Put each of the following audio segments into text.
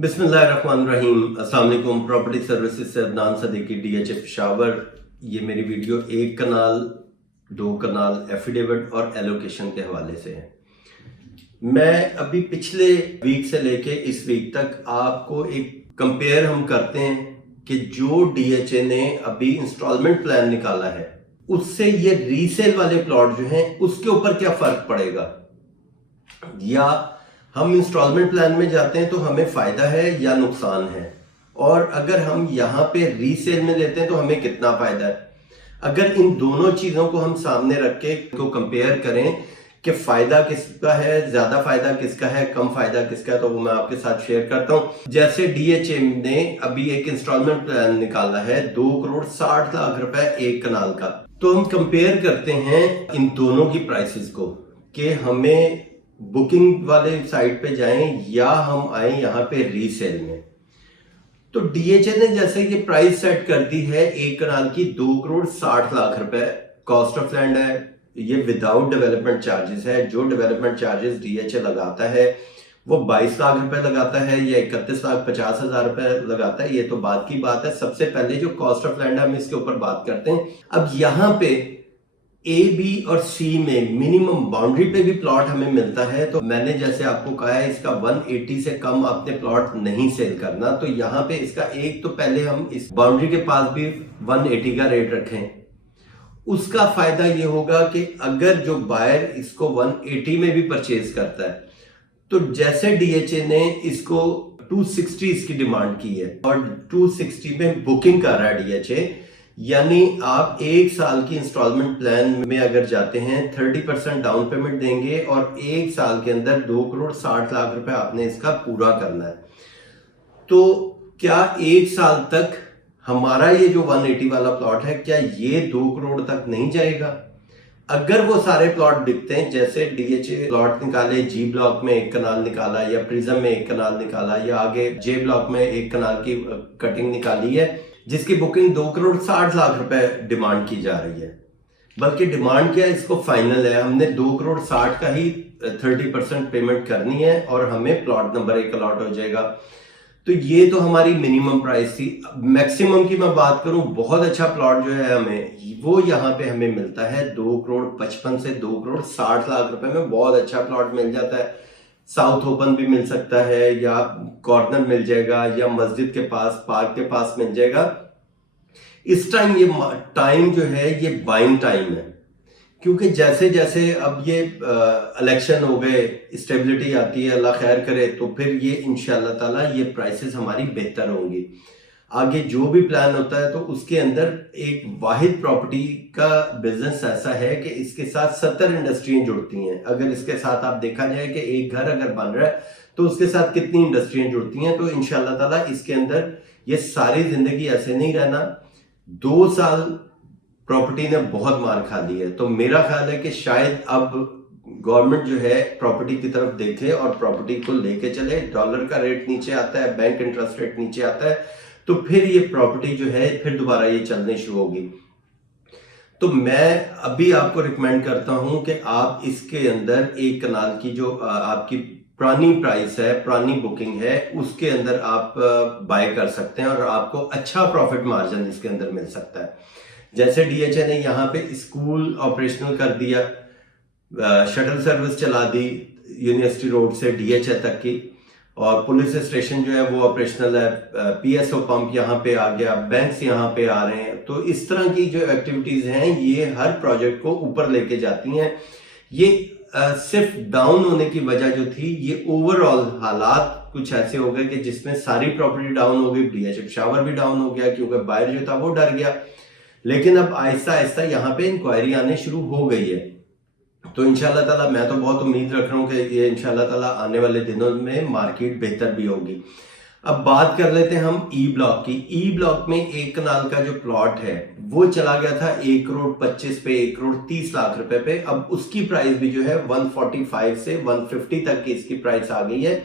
बिस्मिल्लाहिर्रहमानिर्रहीम। अस्सलाम वालेकुम। प्रॉपर्टी सर्विसेज से अदनान सदीकी, DHA पेशावर। ये मेरी वीडियो एक कनाल, दो कनाल, एफिडेविट और एलोकेशन के हवाले से है। मैं अभी पिछले वीक से लेके इस वीक तक आपको एक कंपेयर हम करते हैं कि जो DHA ने अभी इंस्टॉलमेंट प्लान निकाला है उससे ये रीसेल वाले प्लॉट जो हैं उसके ऊपर क्या फर्क पड़ेगा, या हम इंस्टॉलमेंट प्लान में जाते हैं तो हमें फायदा है या नुकसान है, और अगर हम यहाँ पे रीसेल में लेते हैं तो हमें कितना फायदा है। अगर इन दोनों चीजों को हम सामने रख के को कंपेयर करें कि फायदा किसका है, ज्यादा फायदा किसका है, कम फायदा किसका है, तो वो मैं आपके साथ शेयर करता हूं। जैसे DHA ने अभी एक इंस्टॉलमेंट प्लान निकाला है 2,60,00,000 रुपए एक कनाल का, तो हम कंपेयर करते हैं इन दोनों की प्राइसेस को कि हमें बुकिंग वाले साइट पे जाएं या हम आए यहाँ पे रीसेल में। तो DHA ने जैसे कि प्राइस सेट कर दी है एक कनाल की 2,60,00,000 रुपए। कॉस्ट ऑफ लैंड है ये, विदाउट डेवलपमेंट चार्जेस है। जो डेवलपमेंट चार्जेस DHA लगाता है वो 22 लाख रुपए लगाता है या 31,50,000 रुपए लगाता है, ये तो बात की बात है। सबसे पहले जो कॉस्ट ऑफ लैंड है हम इसके ऊपर बात करते हैं। अब यहाँ पे A, B और C में मिनिमम बाउंड्री पे भी प्लॉट हमें मिलता है, तो मैंने जैसे आपको कहा है इसका 180 से कम आपने प्लॉट नहीं सेल करना। तो यहाँ पे इसका एक तो पहले हम इस बाउंड्री के पास भी 180 का रेट रखें। उसका फायदा ये होगा कि अगर जो बायर इसको 180 में भी परचेज करता है तो जैसे DHA ने इसको 260 इसकी डिमांड की है और 260 में बुकिंग कर रहा है DHA, यानी आप एक साल की इंस्टॉलमेंट प्लान में अगर जाते हैं 30% डाउन पेमेंट देंगे और एक साल के अंदर 2,60,00,000 रुपए आपने इसका पूरा करना है। तो क्या एक साल तक हमारा ये जो 180 वाला प्लॉट है क्या ये 2 करोड़ तक नहीं जाएगा? अगर वो सारे प्लॉट बिकते हैं, जैसे DHA प्लॉट निकाले, G ब्लॉक में एक कनाल निकाला या प्रिज्म में एक कनाल निकाला या आगे J ब्लॉक में एक कनाल की कटिंग निकाली है जिसकी बुकिंग 2,60,00,000 रुपए डिमांड की जा रही है, बल्कि डिमांड क्या है, इसको फाइनल है, हमने 2,60,00,000 का ही 30% पेमेंट करनी है और हमें प्लॉट नंबर 1 अलॉट हो जाएगा। तो ये तो हमारी मिनिमम प्राइस थी। मैक्सिमम की मैं बात करूं, बहुत अच्छा प्लॉट जो है हमें वो यहाँ पे हमें मिलता है 2,55 से 2,60,00,000 रुपए में बहुत अच्छा प्लॉट मिल जाता है। साउथ ओपन भी मिल सकता है या कॉर्नर मिल जाएगा या मस्जिद के पास, पार्क के पास मिल जाएगा। इस टाइम ये टाइम जो है ये बाइंग टाइम है, क्योंकि जैसे जैसे अब ये इलेक्शन हो गए, स्टेबिलिटी आती है, अल्लाह खैर करे, तो फिर ये इंशाल्लाह ताला ये प्राइसेस हमारी बेहतर होंगी। आगे जो भी प्लान होता है तो उसके अंदर एक वाहिद प्रॉपर्टी का बिजनेस ऐसा है कि इसके साथ 70 इंडस्ट्रियां जुड़ती हैं। अगर इसके साथ आप देखा जाए कि एक घर अगर बन रहा है तो उसके साथ कितनी इंडस्ट्रियां जुड़ती हैं, तो इंशाल्लाह ताला इसके अंदर ये सारी जिंदगी ऐसे नहीं रहना। 2 साल प्रॉपर्टी ने बहुत मार खा दी है, तो मेरा ख्याल है कि शायद अब गवर्नमेंट जो है प्रॉपर्टी की तरफ देखे और प्रॉपर्टी को लेके चले। डॉलर का रेट नीचे आता है, बैंक इंटरेस्ट रेट नीचे आता है, तो फिर ये प्रॉपर्टी जो है फिर दोबारा ये चलने शुरू होगी। तो मैं अभी आपको रिकमेंड करता हूं कि आप इसके अंदर एक कनाल की जो आपकी पुरानी प्राइस है, पुरानी बुकिंग है, उसके अंदर आप बाय कर सकते हैं और आपको अच्छा प्रॉफिट मार्जिन इसके अंदर मिल सकता है। जैसे DHA ने यहाँ पे स्कूल ऑपरेशनल कर दिया, शटल सर्विस चला दी यूनिवर्सिटी रोड से DHA तक की, और पुलिस स्टेशन जो है वो ऑपरेशनल है, PSO पंप यहाँ पे आ गया, बैंक्स यहाँ पे आ रहे हैं। तो इस तरह की जो एक्टिविटीज हैं ये हर प्रोजेक्ट को ऊपर लेके जाती हैं। ये सिर्फ डाउन होने की वजह जो थी, ये ओवरऑल हालात कुछ ऐसे हो गए कि जिसमें सारी प्रॉपर्टी डाउन हो गई, DHA पेशावर भी डाउन हो गया क्योंकि बायर जो था वो डर गया। लेकिन अब आहिस्ता आहिस्ता यहाँ पे इंक्वायरी आने शुरू हो गई है, तो इंशाल्लाह ताला मैं तो बहुत उम्मीद रख रहा हूँ कि ये इंशाल्लाह ताला आने वाले दिनों में मार्केट बेहतर भी होगी। अब बात कर लेते हैं हम E ब्लॉक की। E ब्लॉक में एक कनाल का जो प्लॉट है वो चला गया था 1,25 पे, 1,30,00,000 रुपए पे। अब उसकी प्राइस भी जो है 145 से 150 तक की इसकी प्राइस आ गई है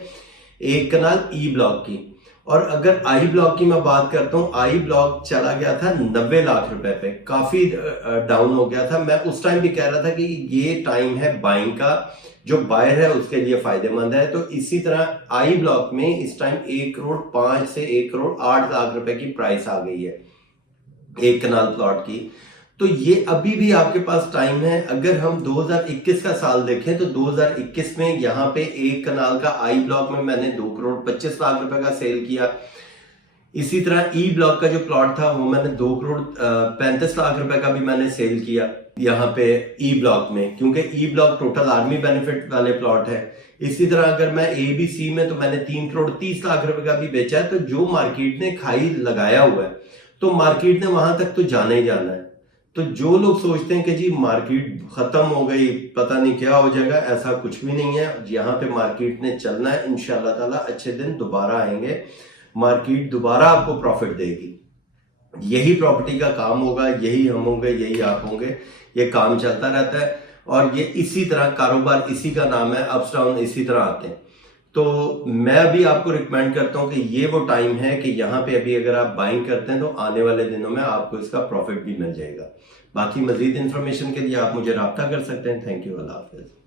एक कनाल E ब्लॉक की। और अगर आई ब्लॉक की मैं बात करता हूँ, आई ब्लॉक चला गया था 90 लाख रुपए पे, काफी डाउन हो गया था। मैं उस टाइम भी कह रहा था कि ये टाइम है बाइंग का, जो बायर है उसके लिए फायदेमंद है। तो इसी तरह आई ब्लॉक में इस टाइम 1 करोड़ 5 से 1 करोड़ 8 लाख रुपए की प्राइस आ गई है एक कनाल प्लॉट की। तो ये अभी भी आपके पास टाइम है। अगर हम 2021 का साल देखें तो 2021 में यहाँ पे एक कनाल का आई ब्लॉक में मैंने 2 करोड़ 25 लाख रुपए का सेल किया। इसी तरह ई ब्लॉक का जो प्लॉट था वो मैंने 2 करोड़ 35 लाख रुपए का भी मैंने सेल किया यहाँ पे ई ब्लॉक में, क्योंकि E block total army benefit वाले प्लॉट है। इसी तरह अगर मैं ए बी सी में तो मैंने 3 करोड़ 30 लाख रुपए का भी बेचा है। तो जो मार्केट ने खाई लगाया हुआ है तो मार्केट ने वहां तक तो जाना ही जाना है। तो जो लोग सोचते हैं कि जी मार्केट खत्म हो गई, पता नहीं क्या हो जाएगा, ऐसा कुछ भी नहीं है। यहाँ पे मार्केट ने चलना है, इंशाल्लाह ताला अच्छे दिन दोबारा आएंगे, मार्केट दोबारा आपको प्रॉफिट देगी। यही प्रॉपर्टी का काम होगा, यही हम होंगे, यही आप होंगे, ये काम चलता रहता है। और ये इसी तरह कारोबार, इसी का नाम है, अप्स डाउन इसी तरह आते हैं। तो मैं अभी आपको रिकमेंड करता हूं कि ये वो टाइम है कि यहाँ पे अभी अगर आप बाइंग करते हैं तो आने वाले दिनों में आपको इसका प्रॉफिट भी मिल जाएगा। बाकी मजीद इंफॉर्मेशन के लिए आप मुझे राब्ता कर सकते हैं। Thank you, Allah Hafiz.